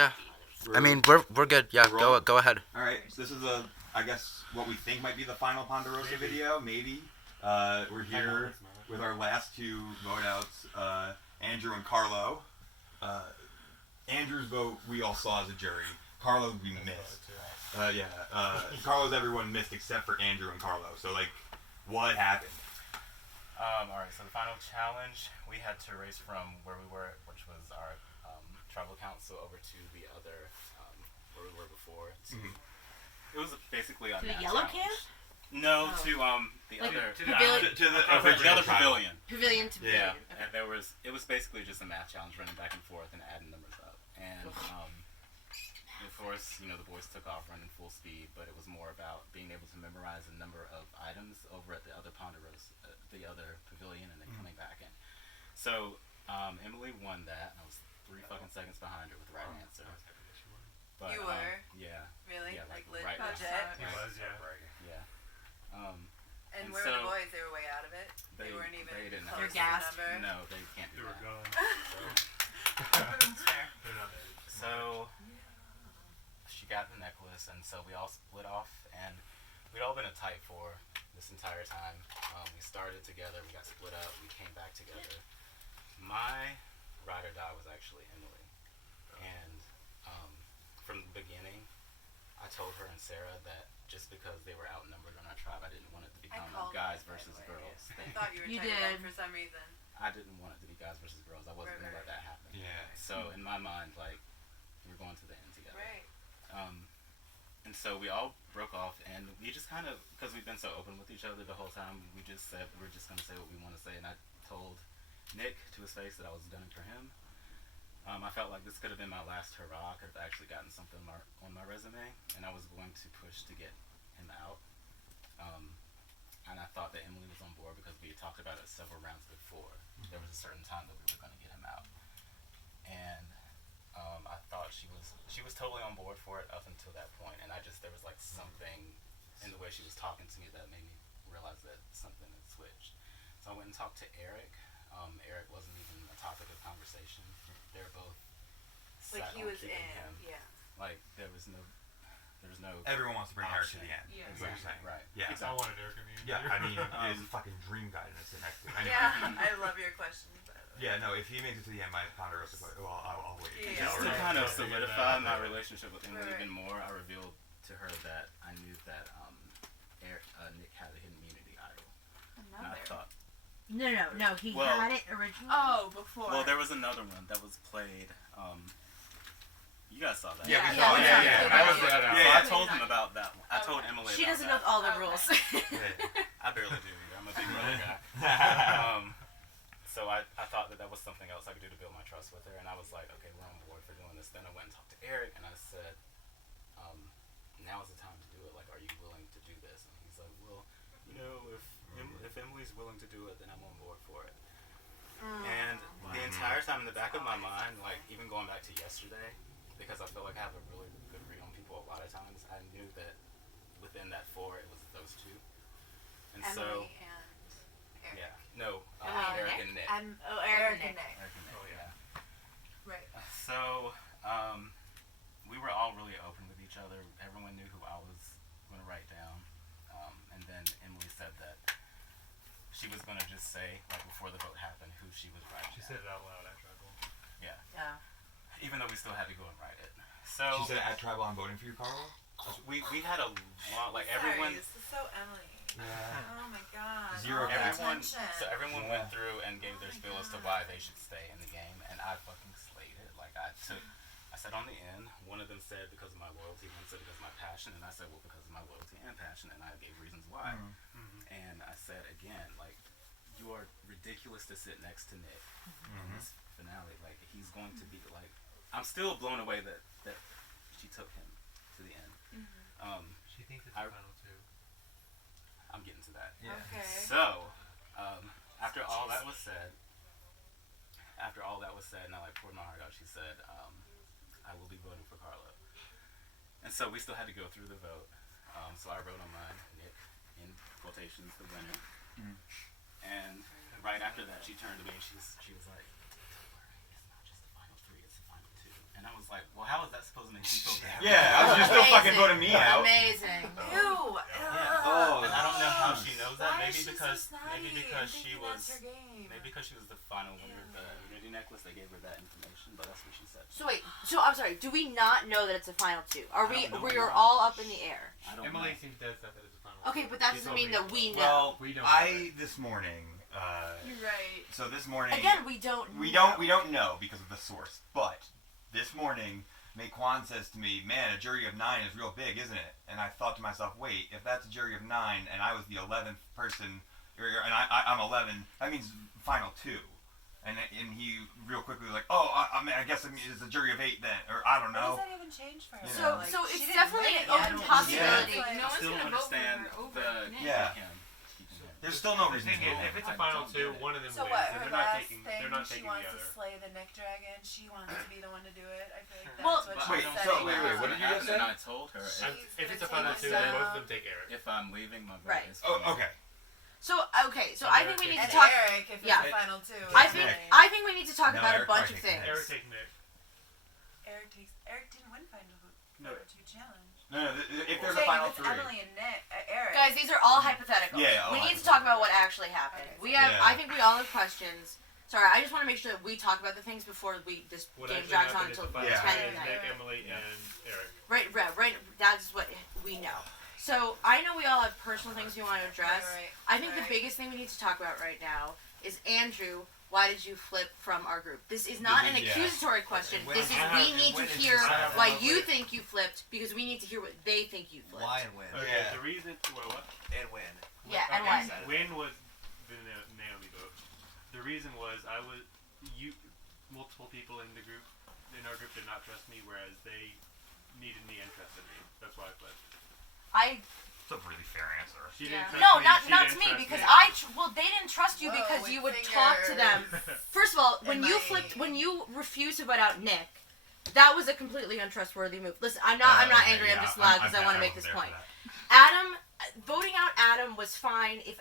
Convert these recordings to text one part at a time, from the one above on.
Yeah. I mean, we're good. Yeah, go ahead. All right. So this is I guess what we think might be the final Ponderosa video. Maybe. We're here with our last two vote outs, Andrew and Carlo. Andrew's vote we all saw as a jury. Carlo we missed. Carlo's everyone missed except for Andrew and Carlo. So like, what happened? Alright, so the final challenge, we had to race from where we were, which was our tribal council, over to the other, where we were before. It was basically on the yellow camp? No, to the like other to the other pavilion. Pavilion to pavilion. Yeah, and it was basically just a math challenge, running back and forth and adding numbers up. And of course, the boys took off running full speed, but it was more about being able to memorize a number of items over at the other Ponderosa, the other pavilion, and then coming back in. So Emily won that. I was 3 fucking seconds behind her with the right answer. But, you were? Yeah. Really? Yeah, like right legit? He was, yeah. Yeah. And where were the boys? They were way out of it? They weren't even close to the number? No, they can't do that. They were gone. So she got the necklace, and so we all split off, and we'd all been a tight four this entire time. We started together, we got split up, we came back together. My ride or die was actually Emily, and from the beginning, I told her and Sarah that just because they were outnumbered on our tribe, I didn't want it to become guys versus girls. I thought you were typing for some reason. I didn't want it to be guys versus girls. I wasn't going to let that happen. Yeah. So in my mind, like, we're going to the end together. Right. And so we all broke off, and we just kind of, because we've been so open with each other the whole time, we just said we're just going to say what we want to say. And I told Nick to his face that I was gunning for him. I felt like this could have been my last hurrah. I could have actually gotten something on my resume, and I was going to push to get him out. And I thought that Emily was on board because we had talked about it several rounds before. There was a certain time that we were going to get him out, and I thought she was totally on board for it up until that point. And there was like something in the way she was talking to me that made me realize that something had switched. So I went and talked to Eric. Eric wasn't even a topic of conversation. They're both like he was in him. Yeah. Like there was no Everyone wants to bring Eric to the end. Yeah. Is what you're saying. Right. Yeah. I wanted Eric in the end. Yeah, I mean, it's a fucking dream guy to sit next to. Anyway. Yeah, I love your question. Yeah, no, if he makes it to the end, my Ponderosa, well, I'll wait. Yeah. Just to kind of solidify my relationship with Emily even more, I revealed to her that I knew that Nick had a hidden immunity idol. And I thought... No, he had it originally. Oh, before. Well, there was another one that was played, you guys saw that. Yeah, we saw it. Yeah. I told him about that one. I told Emily She about doesn't that. know all the rules. I barely do. I'm a big brother guy. So I thought that was something else I could do to build my trust with her, and I was like, okay, we're on board for doing this. Then I went and talked to Eric, and I said, now is the time to do it. Like, are you willing to do this? And he's like, well, if Emily's willing to do it, then I'm on board for it. And the entire time in the back of my mind, like even going back to yesterday, because I feel like I have a really good read on people a lot of times, I knew that within that 4, it was those two. And Emily so, and Eric. Yeah, no, Eric and Nick. Eric and Nick. Oh yeah. Right. So, we were all really open with each other. Everyone knew who I was going to write down. And then Emily said that she was going to just say, like before the vote happened, who she was writing. She said it out loud at Tribal. Yeah. Yeah. Even though we still had to go and write it. So she said at Tribal, I'm voting for you, Carlo? We had a lot, like everyone. Sorry, this is so Emily. Yeah. Oh my god. Zero everyone went through and gave their spiel as to why they should stay in the game, and I fucking slayed it. Like I said on the end, one of them said because of my loyalty, one said because of my passion, and I said, well, because of my loyalty and passion, and I gave reasons why. And I said again, like, you are ridiculous to sit next to Nick in this finale. Like, he's going to be like, I'm still blown away that she took him to the end. She thinks it's the final 2. I'm getting to that. Yeah. Okay. So, after all that was said, and I like poured my heart out, she said, I will be voting for Carlo. And so we still had to go through the vote. So I wrote on mine, Nick, in quotations, the winner. And right after that, she turned to me and she was like, it's not just the final 3, it's the final 2. And I was like, well, how is that Yeah, you're still fucking voting me out. Amazing. Ew. Oh. And I don't know how she knows that. Why Maybe is she because so snotty maybe because and she thinking was that's her game? maybe because she was the final winner of the Unity necklace. They gave her that information, but that's what she said. So wait, I'm sorry. Do we not know that it's a final two? I don't know. We are all up in the air. I don't Emily know. seems dead set that it's a final. Okay, but that doesn't mean that we know. Well, We don't this morning. You're right. So this morning. Again, we don't. We don't know because of the source. But this morning, Maquan says to me, "Man, a jury of 9 is real big, isn't it?" And I thought to myself, "Wait, if that's a jury of 9, and I was the 11th person, and I'm 11, that means final 2." And he real quickly was like, "Oh, I guess it's a jury of 8 then, or I don't know." What does that even change for her? Yeah. So She it's didn't definitely win an it yet. open She possibility. didn't. I No one's still gonna don't vote for understand her over the Nick. Yeah. him. There's still no The reason thing to is, vote. if it's I a final don't two, get it. one of them So wins, what? and Her they're not last taking. thing, They're not she taking wants the to other. slay the Nick Dragon. She wants to be the one to do it. I feel like that's Well, what But she's wait, setting so wait, up. what did you just say? And I told her If it's a gonna final take two, us then both of down. them take Eric. if I'm leaving, my vote Right. is for Oh, okay. So I think we need And to talk. Eric, if it's Yeah. the final two. I is think Nick. we need to talk No, about a Eric bunch probably of takes things. Eric takes Nick. Eric didn't win final No. two challenge. No, if there's a Saying final it's 3. Emily and Nick, Eric. Guys, these are all hypothetical. Yeah, all we need to hypothetical. talk about what actually happened. Okay. We have. Yeah. I think we all have questions. Sorry, I just want to make sure that we talk about the things before this What game actually drags on happened is until the final 10 Yeah. two at is night. Nick, Emily, Yeah. and Eric. Right. That's what we know. So I know we all have personal things we want to address. Right. I think the Right. biggest thing we need to talk about right now is Andrew. Why did you flip from our group? This is not an Yeah. accusatory question. When- This is when- we need to when did hear you decide why to you flip? think you flipped because we need to hear what they think you flipped. Why and when? Okay, Yeah. the reason. What? And when? Yeah, and Okay, why? When was the Naomi vote? The reason was multiple people in our group did not trust me, whereas they needed me and trusted me. That's why I fled. It's a really fair answer. She didn't trust No, me. not she to didn't me trust because me. they didn't trust you Whoa, because with you would talk to them. First of all, when And you refused to vote out Nick, that was a completely untrustworthy move. Listen, I'm not angry. I'm just loud because I want to make this point. Adam, voting out Adam was fine if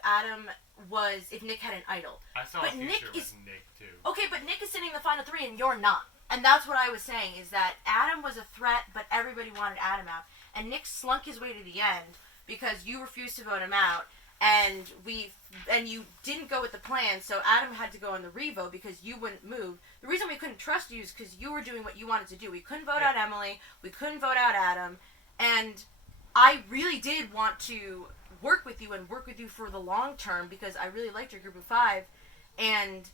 Nick had an idol. I saw But a Nick future is- with Nick too. Okay, but Nick is sitting in the final 3 and you're not. And that's what I was saying is that Adam was a threat, but everybody wanted Adam out. And Nick slunk his way to the end because you refused to vote him out. And you didn't go with the plan, so Adam had to go on the revote because you wouldn't move. The reason we couldn't trust you is because you were doing what you wanted to do. We couldn't vote out Emily. We couldn't vote out Adam. And I really did want to work with you and work with you for the long term because I really liked your group of 5. And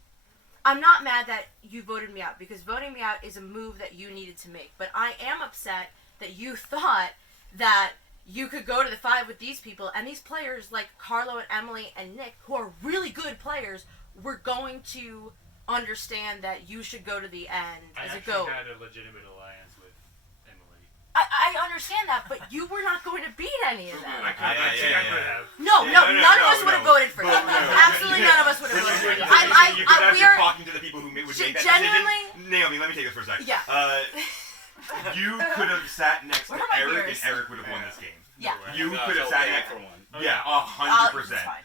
I'm not mad that you voted me out because voting me out is a move that you needed to make. But I am upset that you thought that you could go to the 5 with these people and these players like Carlo and Emily and Nick, who are really good players, were going to understand that you should go to the end I as a actually goat. had a legitimate alliance with Emily. I understand that, but you were not going to beat any of them. I could Yeah. have. No, Yeah, none of us would have voted for you. But no. Absolutely none of us would have voted for you. You could have We been are talking to the people who would make that genuinely- decision. Naomi, let me take this for a second. Yeah. You could have sat next to Where are my Eric, beers? and Eric would have won this game. Yeah. You could have sat next. for one. Yeah, It's 100%. fine.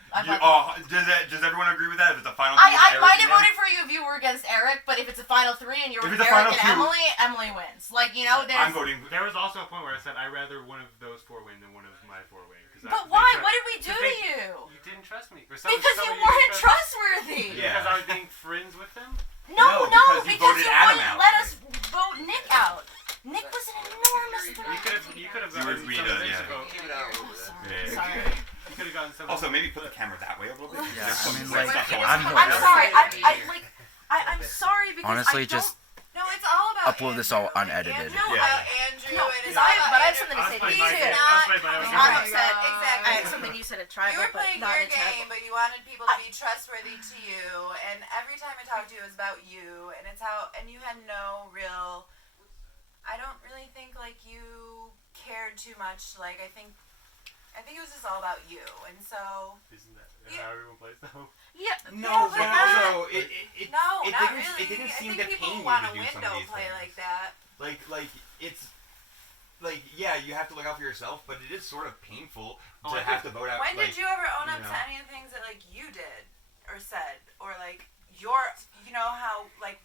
Does everyone agree with that? If it's a final? I Eric might have wins? voted for you if you were against Eric, but if it's a final 3 and you're If with it's a Eric final and 2 Emily wins. Like, you know, I'm there's... voting. There was also a point where I said I'd rather one of those 4 win than one of my 4 win. But why? What did we do to you? You didn't trust me. Or Because you weren't trustworthy. Yeah. Because I was being friends with them. No, No, because you because voted you Adam wouldn't out. let us vote Nick out. Nick was an enormous You threat. could have You gotten would some read of it, these yeah. ago. Keep it out a little bit. Yeah. Sorry. You could have gotten some. Also, maybe put the camera that way a little bit. Yeah, There's I some mean, weird like, stuff going I'm on. I'm sorry. I'm sorry because Honestly, I don't... just No, it's all about upload this all Andrew. unedited. No, Yeah. about Andrew. No, and it's because all about but I have Andrew. something to say. I'll He's fight my here. game. I'll fight my own I'm game. upset. Exactly. I had something you said at You Tribal, were but playing not your in Tribal. game, but you wanted people to be trustworthy to you. And every time I talked to you, it was about you. And it's how. And you had no real. I don't really think like you cared too much. Like I think it was just all about you. And so. Isn't that Yeah. how everyone plays though? Yeah. No, but but not- also it No, it not didn't really. it didn't seem I to think pain people you want to a do some window of these play things. like that. Like it's like yeah, you have to look out for yourself, but it is sort of painful Oh, to I have to vote out. When like, did you ever own up you to know. any of the things that like you did or said or like your, you know how like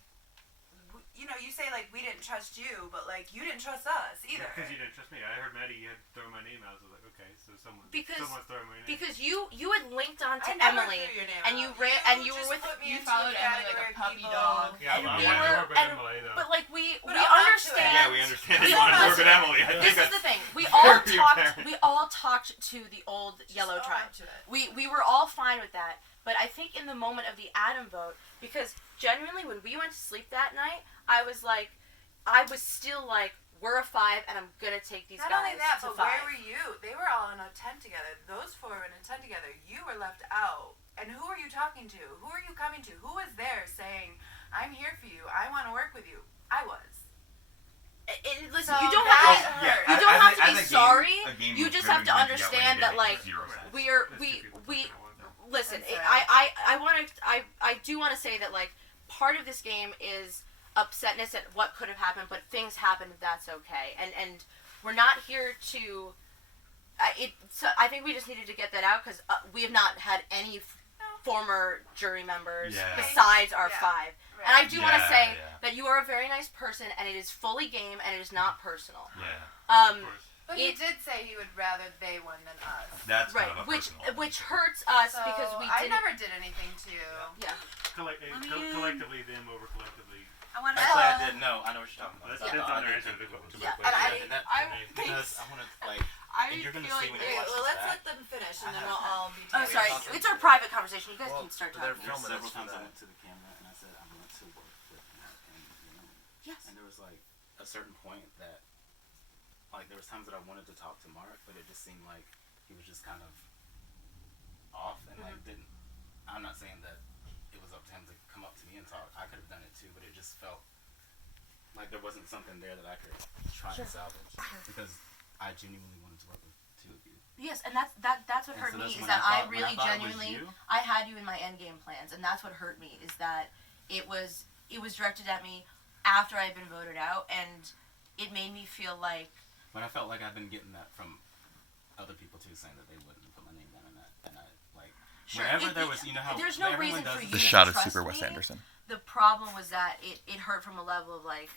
you know, you say like we didn't trust you, but like you didn't trust us either. Because you didn't trust me. I heard Maddie had thrown my name out. I was like, okay, so someone's throwing my name. Because you had linked on to I never Emily, threw your name and you out. ran, and you were just with. put me You into followed a Emily like a category of puppy people. dog. Yeah, And I we wanted to were- work with and- Emily, though. But like we But we I'm not understand. doing Yeah, we understand that We you want to work with understand. Emily. I think This is that's the thing. We fair all for your talked. parents. We all talked to the old yellow Just own tribe. up to it. We were all fine with that. But I think in the moment of the Adam vote, because genuinely when we went to sleep that night, I was still like, we're a 5, and I'm gonna take these Not guys only that, to but 5. where were you? They were all in a tent together. Those 4 were in a tent together. You were left out. And who are you talking to? Who are you coming to? Who was there saying, I'm here for you. I want to work with you. I was. Listen, So you don't that have to. hurt. You don't have to be as a sorry. game You would just clearly have to make you understand that, win like, zero cents. we listen. I'm sorry. I do want to say that like part of this game is upsetness at what could have happened, but things happened. That's okay, and we're not here to. So I think we just needed to get that out because we have not had any former jury members Yeah. besides our Yeah. 5. Right. And I do want to Yeah, say yeah. that you are a very nice person, and it is fully game, and it is not personal. Yeah, Of course. But he did say he would rather they won than us. that's Right, kind of a which personal- hurts us So because we I didn't. never did anything to you. Yeah. Collectively, them over collectively. I want to. Actually, I did know. I know what you're talking about. That's on their answer to the Yeah, question. And that, because I want to like, I and you're gonna feel see like when you Okay, watch well, this let's back. let them finish, and then we'll all be. Oh, together. sorry. talking It's our to- private conversation. You guys Well, can start they're talking. filming Several us for times I that. went to the camera and I said I want to work with Mark and Yes. and there was like a certain point that like there was times that I wanted to talk to Mark, but it just seemed like he was just kind of off and like didn't. I'm not saying that it was up to him to come up to me and talk. I could have done it too, but it just felt like there wasn't something there that I could try and salvage because I genuinely wanted to work with 2 of you. Yes, and that's what And hurt so me that's is when that I I thought- when I really thought it was genuinely you. I had you in my end game plans, and that's what hurt me is that it was directed at me after I had been voted out, and it made me feel like But I felt like I've been getting that from other people too, saying that they wouldn't put my name down in that, and I like whenever there was, you know how there's no everyone reason does for this you The to shot of trust Super Wes me. Anderson. The problem was that it hurt from a level of like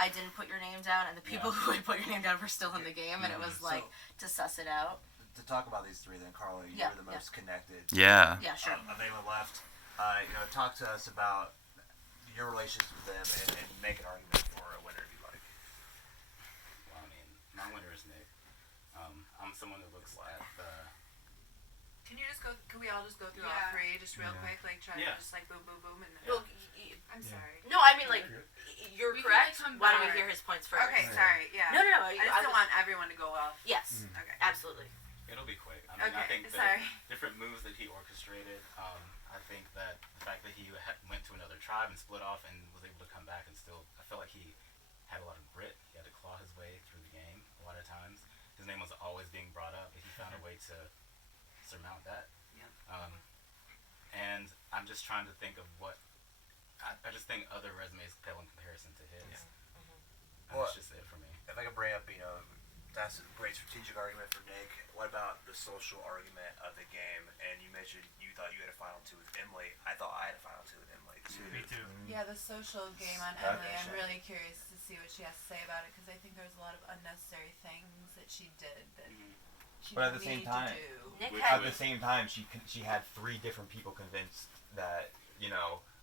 I didn't put your name down, and the people who had put your name down were still in the game, and it was like to suss it out. To talk about these 3, then Carla, you Yeah, were the most connected. Yeah. Yeah, sure. Of anyone left. Talk to us about your relations with them and make an argument for a winner if you like. Well, I mean, my winner is Nick. I'm someone that looks at the. Can you just go? Can we all just go through all Yeah. 3 just real quick, like try Yeah. to just like boom, boom, boom, and then. Well, I'm sorry. no, I mean like you're We can, correct. like, come Why don't we back. hear his points first? Okay, sorry. Yeah. No. I just don't want everyone to go off. Yes, Okay. absolutely. It'll be quick. I mean, I Okay. think Sorry. that different moves that he orchestrated. I think that the fact that he went to another tribe and split off and was able to come back and still, I felt like he had a lot of grit. He had to claw his way through the game a lot of times. His name was always being brought up, but he found a way to surmount that. Yeah. And I'm just trying to think of what. I just think other resumes pale in comparison to his. Yeah. And Well, that's just it for me. If I could bring up, that's a great strategic argument for Nick. What about the social argument of the game? And you mentioned you thought you had a final 2 with Emily. I thought I had a final 2 with Emily too. Me too. Yeah, the social game on Okay. Emily. I'm really curious to see what she has to say about it because I think there's a lot of unnecessary things that she did that she But at the didn't same need time- to do. Nick Which had At the same time, she had 3 different people convinced that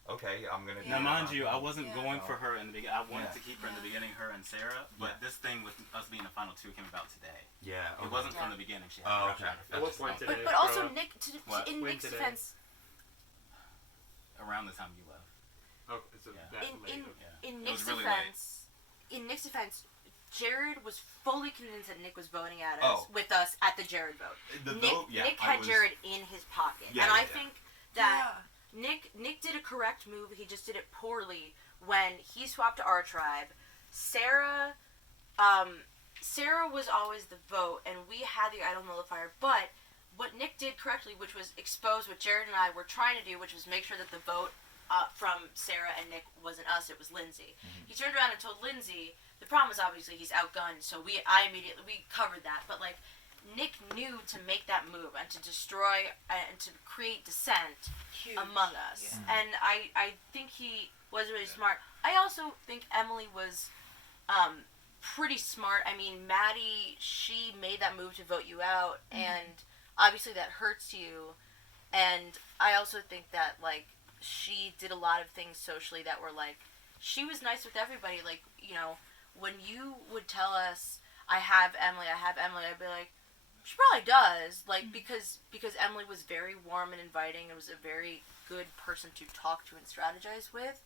okay, I'm gonna. Yeah. Now, mind you, I wasn't Yeah. going for her in the beginning. I wanted Yeah. to keep her in the beginning, her and Sarah. But Yeah. this thing with us being a final 2 came about today. Yeah. It wasn't Yeah. from the beginning. She had Oh, to okay. rush out of At what it. point So, today? but also Bro. Nick What? in When Nick's today? defense around the time you left. Oh, it's Yeah. that in late. Yeah. in It Nick's was really defense, Jared was fully convinced that Nick was voting at us Oh. with us at the Jared vote. The Nick, vote, yeah, Nick I had was- Jared in his pocket, Yeah, and yeah, I yeah. think that Nick did a correct move. He just did it poorly when he swapped to our tribe. Sarah was always the vote, and we had the idol nullifier. But what Nick did correctly, which was expose what Jared and I were trying to do, which was make sure that the vote from Sarah and Nick wasn't us, it was Lindsay. He turned around and told Lindsay. The problem is obviously he's outgunned, so we covered that. But like Nick knew to make that move and to destroy and to create dissent Huge. among us, Yeah. and I think he was really smart. I I also think Emily was pretty smart. I mean, Maddie, she made that move to vote you out, and obviously that hurts you. And I also think that, like, she did a lot of things socially that were, like, she was nice with everybody. Like, you know, when you would tell us, I have Emily, I'd be like, she probably does. Like, because Emily was very warm and inviting and was a very good person to talk to and strategize with.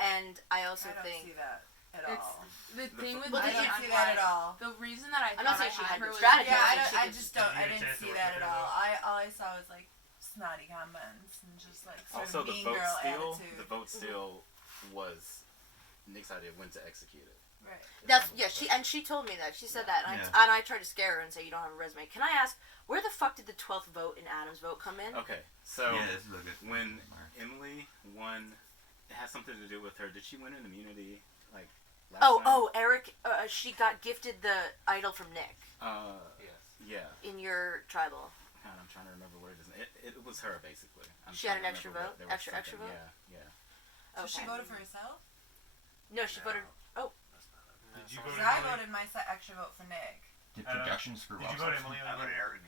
And I also I don't think... see that at It's all. the thing with Well, I me don't on see that at why- all. The reason that I I'm not thought I saying she had had her good was strategy. Yeah, think she I did- just don't. I Did you get a didn't chance to see work that with at her, all. though? All I saw was like snotty comments and just like sort Also, of the mean vote girl steal. attitude. The vote steal was Nick's idea of when to execute it. Right. That's she told me that. She said that, and, Yeah. and I tried to scare her and say, you don't have a resume. Can I ask, where the fuck did the 12th vote and Adam's vote come in? Okay, so Yeah, this is a good when Emily won, it has something to do with her. Did she win an immunity like last time? Eric, she got gifted the idol from Nick Yes. Yeah. in your tribal. God, I'm trying to remember what it is. It was her basically. She had an extra vote? Extra vote? Yeah. So she Okay. voted for herself. No, she voted. Did you vote Because I Emily? voted my extra vote for Nick. Did Adam, production screw Did up? you vote something? Emily? I voted Eric.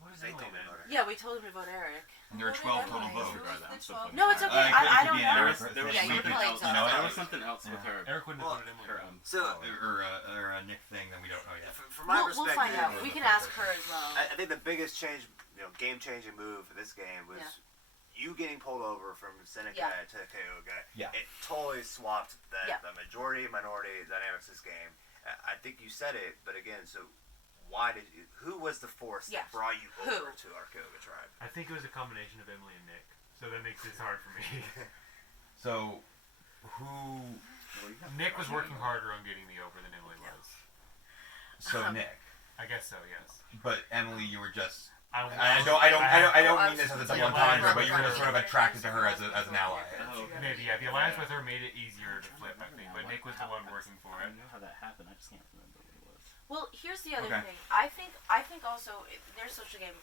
What is They Emily told me then? about it. Yeah, we told him to vote Eric. And there were Who 12 voted total Emily? votes. Who was the I'm so 12th? No, it's okay. it I could don't be know. There Eric. was, there was Yeah, you something probably else. don't. There was something else with her. Eric wouldn't Well, have voted Emily. Her So, or a Nick thing that we don't know yet. from my We'll perspective, find out. We can ask her as well. I think the biggest change, game-changing move for this game was Yeah. you getting pulled over from Seneca Yeah. to Cayuga. Yeah. It totally swapped Yeah. the majority-minority dynamics of this game. I think you said it, but again, so who was the force Yeah. that brought you Who? over to our Cayuga tribe? I think it was a combination of Emily and Nick, so that makes this hard for me. So, who? Nick was working harder on getting me over than Emily was. So Nick, I guess so, yes. but Emily, you were just. I don't mean this as a double entendre, but you were just sort of attracted to her as an ally. Oh, okay. Maybe, yeah. The alliance with her made it easier to flip, I think, but Nick was the one working for I it. know how that happened. I just can't remember what it was. Well, here's the other Okay. thing. I think also their social game.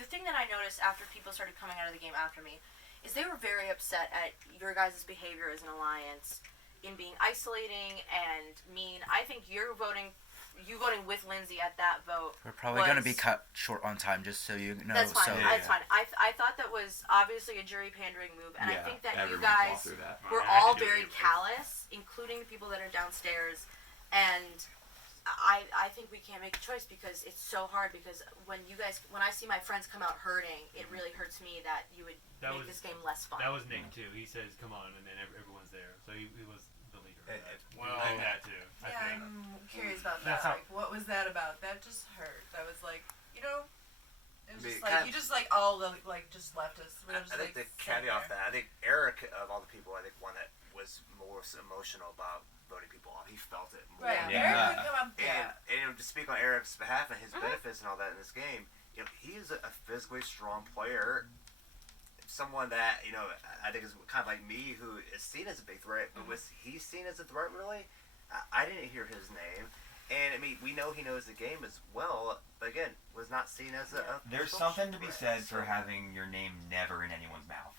The thing that I noticed after people started coming out of the game after me is they were very upset at your guys' behavior as an alliance in being isolating and mean. I think you voting with Lindsay at that vote. We're probably going to be was- cut short on time, just so you know. That's fine. So That's fine. I thought that was obviously a jury pandering move, and I think that you everyone saw guys through that. were I had to all do it very anyways. callous, including the people that are downstairs, and I think we can't make a choice because it's so hard. Because when I see my friends come out hurting, it really hurts me that you would That make was- this game less fun. That was Nick, too. He says, come on, and then everyone's there. So he was the leader. of that. Well, and that, too, I Yeah, think. I'm curious about That's that. how- Like, what was that about? That just hurt. That was like, it was Be just kind like of- you just like all like just left us. We were just, I think like, the sitting caveat off there. that, I think Eric, of all the people, I think one that was more emotional about voting people off. He felt it more. Right. Yeah. Eric would come up. And, Yeah. and to speak on Eric's behalf and his benefits and all that in this game, he's a physically strong player. Someone that, I think is kind of like me, who is seen as a big threat, but was he seen as a threat, really? I didn't hear his name. And, I mean, we know he knows the game as well, but again, was not seen as a There's social something to be threat. said for having your name never in anyone's mouth.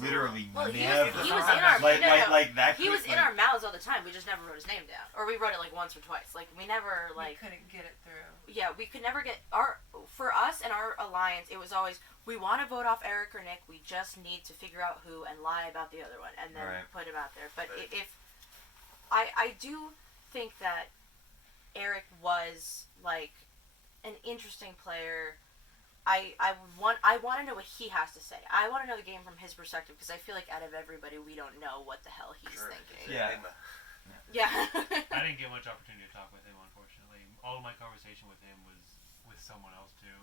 Literally Well, never. he was in our like that. he was in our mouths all the time. We just never wrote his name down, or we wrote it like once or twice. Like we never We couldn't get it through. Yeah, we could never get for us and our alliance. It was always we want to vote off Eric or Nick. We just need to figure out who and lie about the other one, and then Right. put him out there. But if I do think that Eric was like an interesting player. I want to know what he has to say. I want to know the game from his perspective because I feel like out of everybody, we don't know what the hell he's Sure. thinking. Yeah. Yeah. I didn't get much opportunity to talk with him, unfortunately. All of my conversation with him was with someone else, too.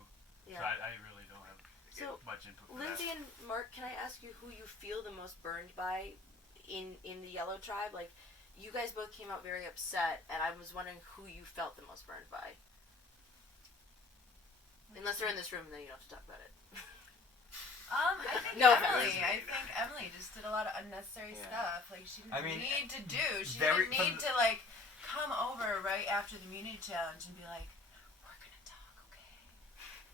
So Yeah. I really don't have So, much input for Lindsay that. and Mark, can I ask you who you feel the most burned by in the Yellow Tribe? Like, you guys both came out very upset, and I was wondering who you felt the most burned by. Unless they're in this room, then you don't have to talk about it. I think No Emily. offense. I think Emily just did a lot of unnecessary stuff. Like she didn't I mean, need to do. She very- didn't need to like come over right after the immunity challenge and be like, "We're gonna talk, okay?"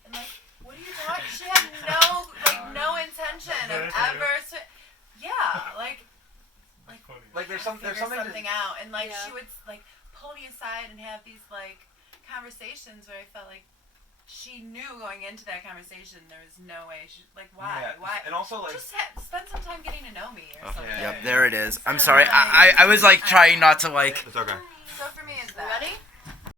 And like, what are you talking? She had no intention of That's funny. ever. Yeah, like Funny. Like there's figure something out, and like Yeah. she would like pull me aside and have these like conversations where I felt like she knew going into that conversation there was no way she why And also like just spend some time getting to know me or something. Yep, there it is. I'm Instead of, sorry. like, I was like trying not to like it's okay.